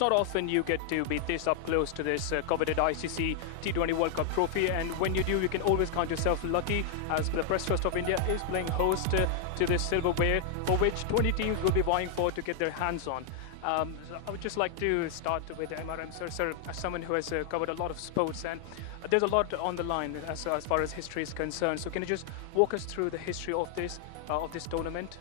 it's not often you get to be this up close to this coveted ICC T20 World Cup trophy, and when you do, you can always count yourself lucky, as the Press Trust of India is playing host to this silverware, for which 20 teams will be vying for to get their hands on. So I would just like to start with MRM sir. Sir, as someone who has covered a lot of sports, and there's a lot on the line as far as history is concerned. So can you just walk us through the history of this tournament?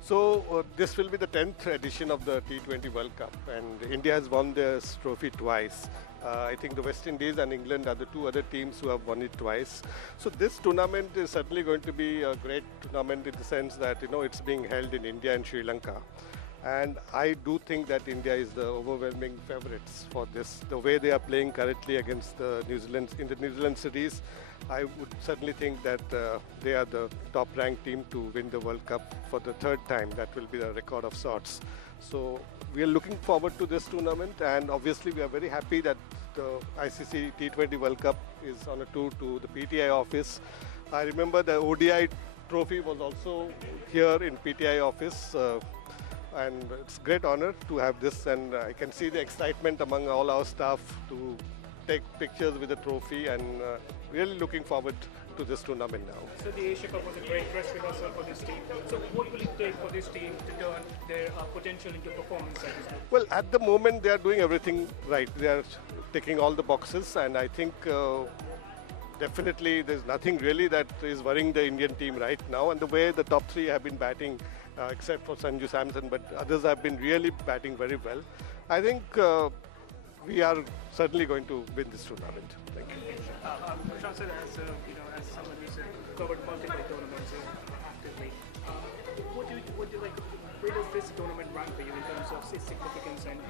So this will be the 10th edition of the T20 World Cup, and India has won this trophy twice. I think the West Indies and England are the two other teams who have won it twice. So this tournament is certainly going to be a great tournament in the sense that, you know, it's being held in India and Sri Lanka. And I do think that India is the overwhelming favorites for this. The way they are playing currently against the New Zealand series, I would certainly think that they are the top-ranked team to win the World Cup for the third time. That will be a record of sorts. So we are looking forward to this tournament, and obviously we are very happy that the ICC T20 World Cup is on a tour to the PTI office. I remember the ODI trophy was also here in PTI office. And it's a great honor to have this, and I can see the excitement among all our staff to take pictures with the trophy, and really looking forward to this tournament now. So the Asia Cup was a great dress rehearsal for this team. So what will it take for this team to turn their potential into performance? Well, at the moment they are doing everything right. They are ticking all the boxes, and I think definitely there's nothing really that is worrying the Indian team right now. And the way the top three have been batting, except for Sanju Samson, but others have been really batting very well. I think we are certainly going to win this tournament. Thank you. Prashant sir, as someone who's covered multiple tournaments actively, where does this tournament rank for you in terms of its significance and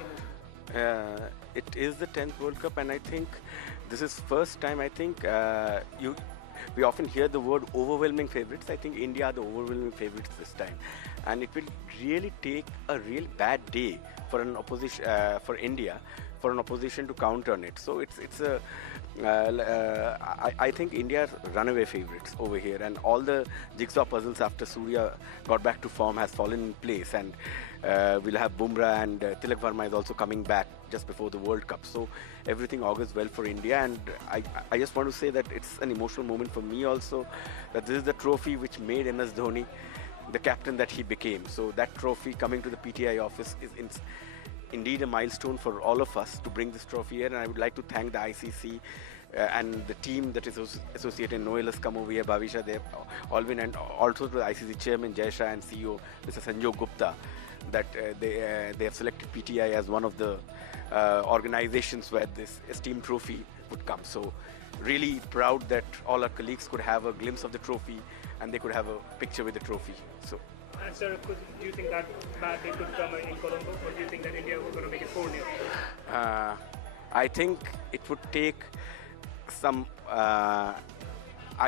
it is the 10th World Cup, and I think this is first time. I think we often hear the word overwhelming favorites. I think India are the overwhelming favorites this time, and it will really take a real bad day for an opposition, for India, for an opposition to counter on it. So I think India's runaway favorites over here, and all the jigsaw puzzles after Surya got back to form has fallen in place, and we'll have Bumrah, and Tilak Verma is also coming back just before the World Cup. So everything augurs well for India, and I just want to say that it's an emotional moment for me also, that this is the trophy which made MS Dhoni the captain that he became. So that trophy coming to the PTI office is indeed a milestone for all of us to bring this trophy here, and I would like to thank the ICC and the team that is associated. Noel has come over here, Bhavisha, they have all been, and also to the ICC chairman Jai Shah and CEO Mr. Sanjog Gupta, that they have selected PTI as one of the organizations where this esteemed trophy would come. So really proud that all our colleagues could have a glimpse of the trophy, and they could have a picture with the trophy. So. And sir, do you think that bad day could come in Colombo, or do you think that India was going to make it 4-0? I think it would take some, I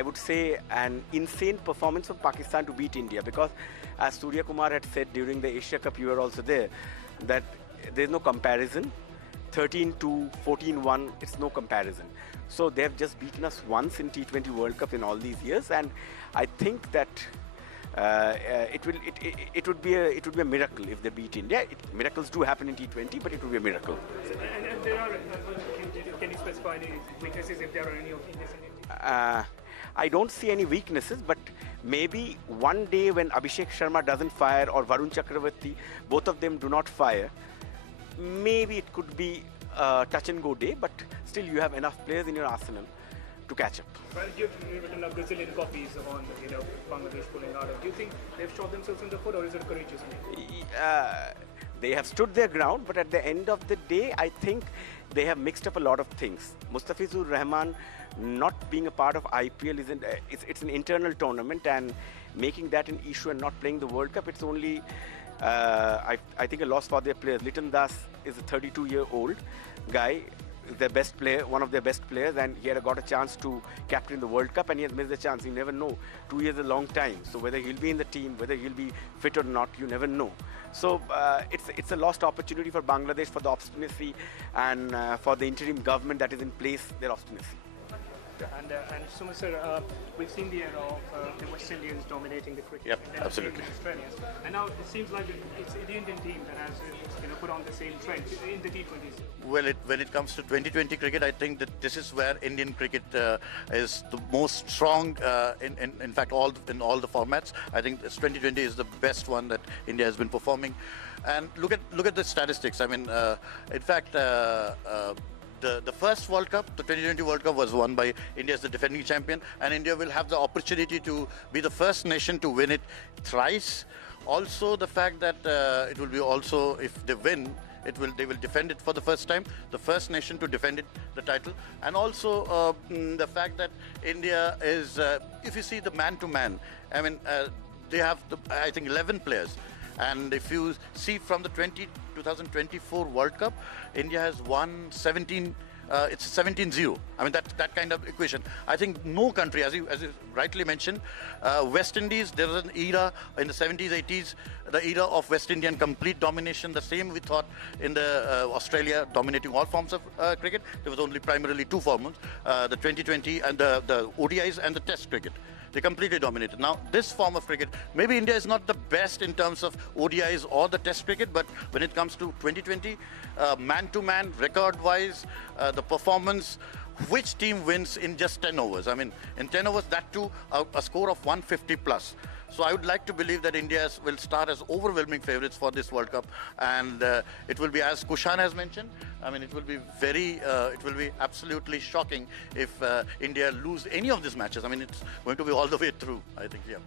would say, an insane performance of Pakistan to beat India, because as Surya Kumar had said during the Asia Cup, you were also there, that there's no comparison. 13-2, 14-1, it's no comparison. So they have just beaten us once in T20 World Cup in all these years, and I think that it would be a miracle if they beat India. Miracles do happen in T20, but it would be a miracle. And there are, can you specify any weaknesses, if there are any of this? I don't see any weaknesses, but maybe one day when Abhishek Sharma doesn't fire, or Varun Chakravarti, both of them do not fire, maybe it could be a touch and go day, but still you have enough players in your arsenal to catch up. Well, you've written a gazillion copies on Bangladesh pulling out. Do you think they've shot themselves in the foot, or is it courageous? They have stood their ground, but at the end of the day, I think they have mixed up a lot of things. Mustafizur Rahman not being a part of IPL it's an internal tournament, and making that an issue and not playing the World Cup, it's only I think a loss for their players. Liton Das is a 32-year-old guy, their best player, one of their best players, and he had got a chance to captain the World Cup, and he has missed the chance. You never know. 2 years is a long time. So whether he'll be in the team, whether he'll be fit or not, you never know. So it's a lost opportunity for Bangladesh, for the obstinacy, and for the interim government that is in place, their obstinacy. And Sumit sir, we've seen the era of the West Indians dominating the cricket. Yep, and then absolutely. the Australians. And now it seems like it's the Indian team that has put on the same trend in the T20s. Well, when it comes to 2020 cricket, I think that this is where Indian cricket is the most strong. In fact, in all the formats, I think this 2020 is the best one that India has been performing. And look at the statistics. I mean, in fact. The first World Cup, the 2020 World Cup, was won by India as the defending champion, and India will have the opportunity to be the first nation to win it thrice. Also, the fact that it will be also, if they win, they will defend it for the first time, the first nation to defend the title. And also the fact that India is, if you see the man-to-man, I mean, they have, I think, 11 players. And if you see from the 2024 World Cup, India has won 17. It's 17-0. I mean, that kind of equation. I think no country, as you rightly mentioned, West Indies, there was an era in the 70s, 80s, the era of West Indian complete domination. The same we thought in the Australia dominating all forms of cricket. There was only primarily two formats, the 2020 and the ODIs and the Test cricket. They completely dominated. Now, this form of cricket, maybe India is not the best in terms of ODIs or the Test cricket, but when it comes to 2020, man-to-man, record-wise, the performance, which team wins in just 10 overs? I mean, in 10 overs, that too, a score of 150 plus. So I would like to believe that India will start as overwhelming favourites for this World Cup, and it will be, as Kushan has mentioned, I mean, it will be absolutely shocking if India lose any of these matches. I mean, it's going to be all the way through, I think, yeah.